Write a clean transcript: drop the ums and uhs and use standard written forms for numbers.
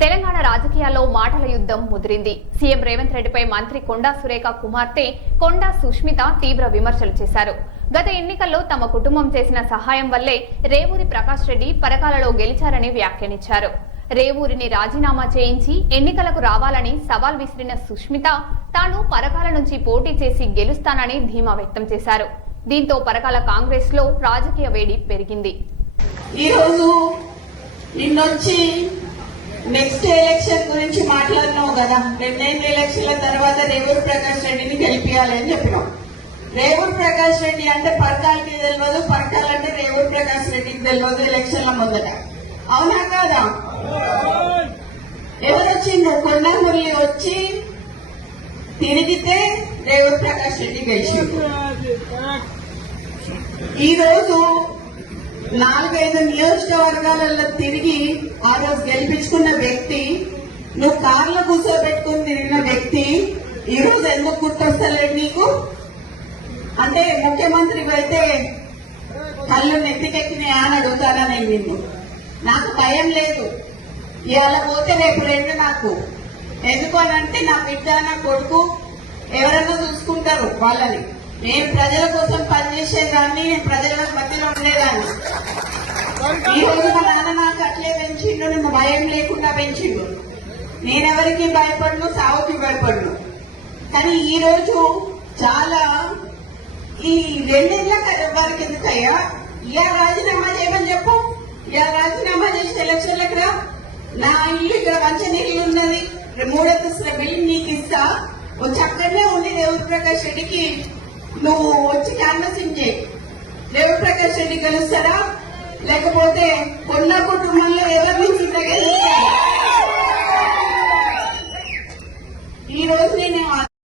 తెలంగాణ రాజకీయాల్లో మాటల యుద్ధం ముదిరింది. సీఎం రేవంత్ రెడ్డిపై మంత్రి కొండా సురేఖ కుమార్తె కొండా సుష్మిత తీవ్ర విమర్శలు చేశారు. గత ఎన్నికల్లో తమ కుటుంబం చేసిన సహాయం వల్లే రేవూరి ప్రకాష్ రెడ్డి పరకాలలో గెలిచారని వ్యాఖ్యానించారు. రేవూరిని రాజీనామా చేయించి ఎన్నికలకు రావాలని సవాల్ విసిరిన సుష్మిత తాను పరకాల నుంచి పోటీ చేసి గెలుస్తానని ధీమా వ్యక్తం చేశారు. దీంతో పరకాల కాంగ్రెస్ లో రాజకీయ వేడి పెరిగింది. నెక్స్ట్ ఎలక్షన్ గురించి మాట్లాడినావు కదా, 2 ఎలక్షన్ల తర్వాత రేవూరు ప్రకాష్ రెడ్డిని గెలిపియాలని చెప్పినావు. రేవూరు ప్రకాష్ రెడ్డి అంటే పరకాలకి తెలియదు, పరకాల అంటే రేవూరు ప్రకాష్ రెడ్డికి తెలియదు. ఎలక్షన్ల ముందట అవునా కాదా? ఎవరు వచ్చిండు? కొండా మురళి వచ్చి తిరిగితే రేవూరు ప్రకాష్ రెడ్డి గెలిచిండు. ఈ రోజు 4-5 నియోజకవర్గాలలో తిరిగి ఆ రోజు గెలిపించుకున్న వ్యక్తి, నువ్వు కార్లో కూర్చోబెట్టుకుని తిరిగిన వ్యక్తి ఈ రోజు ఎందుకు గుర్తొస్తలేదు నీకు? అంటే ముఖ్యమంత్రి అయితే కళ్ళు నెత్తికెక్కినాయా అని అడుగుతానా నేను నిన్ను? నాకు భయం లేదు. ఇవాళ పోతే రేపు 2 నాకు. ఎందుకు అనంటే నా బిడ్డ నా కొడుకు ఎవరన్నా చూసుకుంటారు వాళ్ళని. నేను ప్రజల కోసం పనిచేసేదాన్ని, నేను ప్రజల మధ్యలో ఉండేదాన్ని. ఈ రోజు మా నాన్న నాకు అట్లే పెంచిండు, నన్ను భయం లేకుండా పెంచిండు. నేనెవరికి భయపడను, సావుకి భయపడను. కానీ ఈ రోజు చాలా ఈ 2 ఏళ్ల వరకు ఎందుకయ్యా ఇలా రాజీనామా చేయమని చెప్పు. ఇలా రాజీనామా చేసిన ఎలక్షన్లకు రా. నా ఇల్లు ఇక్కడ మంచినీళ్ళు ఉన్నది, 3 అంతస్తుల బిల్డింగ్ నీకు ఇస్తా. వచ్చి అక్కడనే ఉండి రేవూరు ప్రకాష్ రెడ్డికి నువ్వు వచ్చి క్యాన్వసింగ్ చేయి. రేవూరు ప్రకాష్ రెడ్డి గెలుస్తారా, లేకపోతే కొన్న కుటుంబంలో ఎవరిని గెలుస్తారు? ఈ రోజు నేను